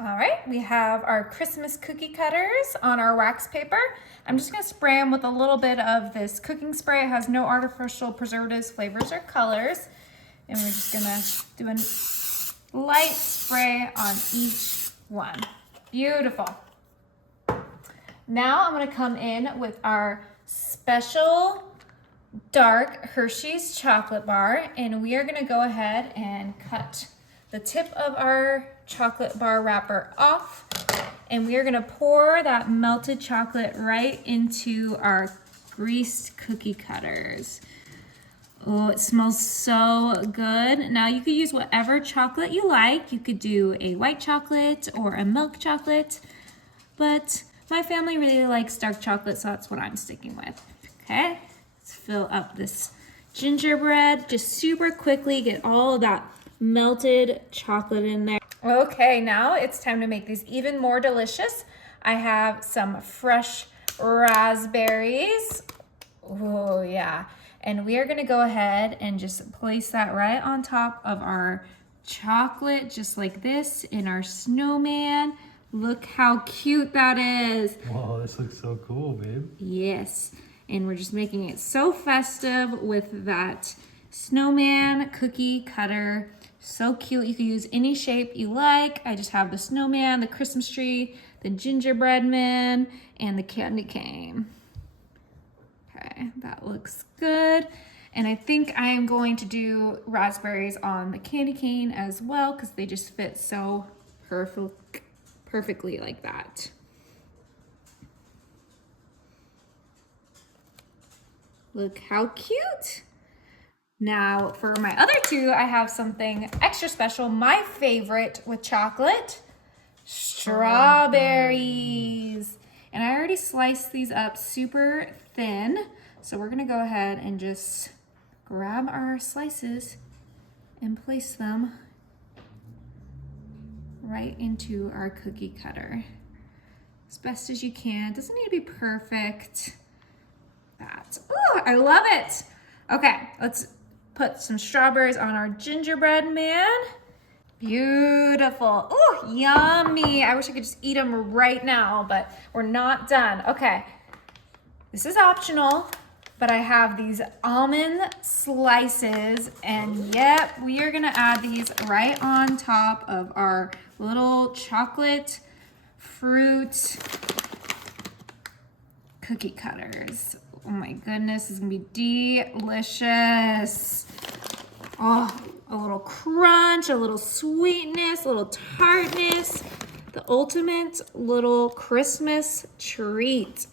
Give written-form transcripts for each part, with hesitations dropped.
All right, we have our Christmas cookie cutters on our wax paper. I'm just gonna spray them with a little bit of this cooking spray. It has no artificial preservatives, flavors, or colors. And we're just gonna do a light spray on each one. Beautiful. Now I'm gonna come in with our special dark Hershey's chocolate bar, and we are gonna go ahead and cut the tip of our chocolate bar wrapper off, and we are gonna pour that melted chocolate right into our greased cookie cutters. Oh, it smells so good. Now you could use whatever chocolate you like. You could do a white chocolate or a milk chocolate, but my family really likes dark chocolate, so that's what I'm sticking with. Okay, let's fill up this gingerbread just super quickly, get all of that melted chocolate in there. Okay, now it's time to make these even more delicious. I have some fresh raspberries. Oh yeah. And we are gonna go ahead and just place that right on top of our chocolate, just like this, in our snowman. Look how cute that is. Whoa, this looks so cool, babe. Yes, and we're just making it so festive with that snowman cookie cutter. So cute. You can use any shape you like. I just have the snowman, the Christmas tree, the gingerbread man, and the candy cane. Okay, that looks good. And I think I am going to do raspberries on the candy cane as well, because they just fit so perfectly like that. Look how cute. Now for my other two, I have something extra special, my favorite with chocolate, strawberries. And I already sliced these up super thin. So we're gonna go ahead and just grab our slices and place them right into our cookie cutter. As best as you can, doesn't need to be perfect. Oh, I love it. Okay, let's put some strawberries on our gingerbread man. Beautiful. Oh, yummy. I wish I could just eat them right now, but we're not done. Okay, this is optional, but I have these almond slices, and yep, we are gonna add these right on top of our little chocolate fruit cookie cutters. Oh my goodness, this is gonna be delicious. Oh, a little crunch, a little sweetness, a little tartness. The ultimate little Christmas treat.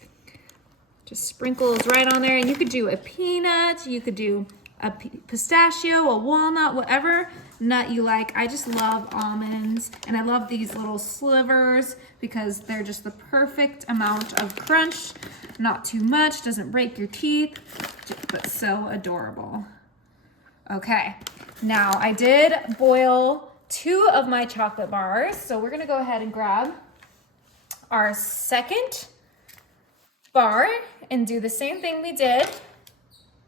Just sprinkles right on there, and you could do a peanut, you could do a pistachio, a walnut, whatever nut you like. I just love almonds, and I love these little slivers because they're just the perfect amount of crunch. Not too much, doesn't break your teeth, but so adorable. Okay, now I did boil 2 of my chocolate bars, so we're gonna go ahead and grab our second bar and do the same thing we did.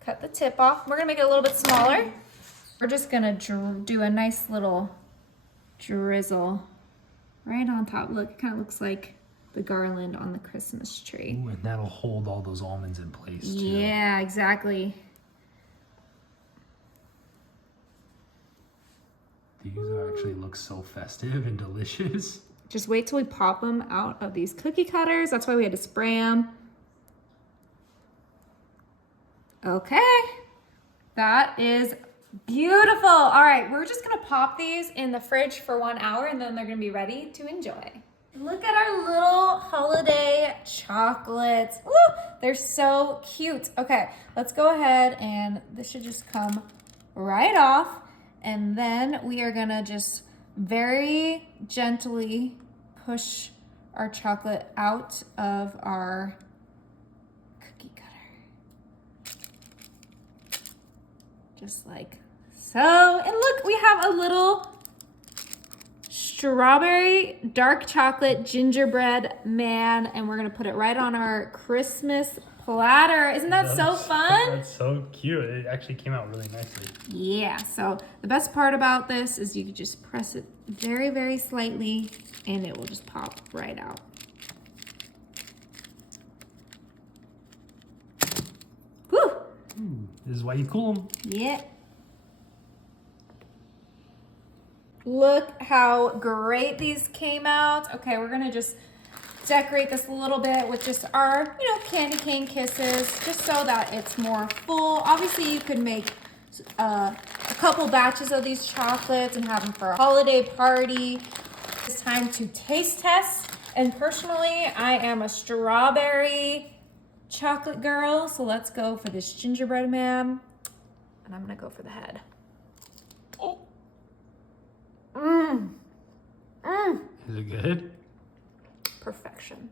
Cut the tip off. We're gonna make it a little bit smaller. We're just gonna do a nice little drizzle right on top. Look, it kind of looks like the garland on the Christmas tree. Ooh, and that'll hold all those almonds in place too. Yeah, exactly. These actually look so festive and delicious. Just wait till we pop them out of these cookie cutters. That's why we had to spray them. Okay, that is beautiful. All right, we're just gonna pop these in the fridge for 1 hour, and then they're gonna be ready to enjoy. Look at our little holiday chocolates. Ooh, they're so cute. Okay, let's go ahead, and this should just come right off. And then we are gonna just very gently push our chocolate out of our cookie cutter. Just like so. And look, we have a little strawberry dark chocolate gingerbread man, and we're gonna put it right on our Christmas platter. Isn't that so fun? That's so cute. It actually came out really nicely. Yeah, so the best part about this is you can just press it very, very slightly and it will just pop right out. Whew! This is why you cool them. Yeah. Look how great these came out. Okay, we're gonna just decorate this a little bit with just our, candy cane kisses, just so that it's more full. Obviously, you could make a couple batches of these chocolates and have them for a holiday party. It's time to taste test. And personally, I am a strawberry chocolate girl. So let's go for this gingerbread man. And I'm gonna go for the head. Oh. Is it good? Perfection.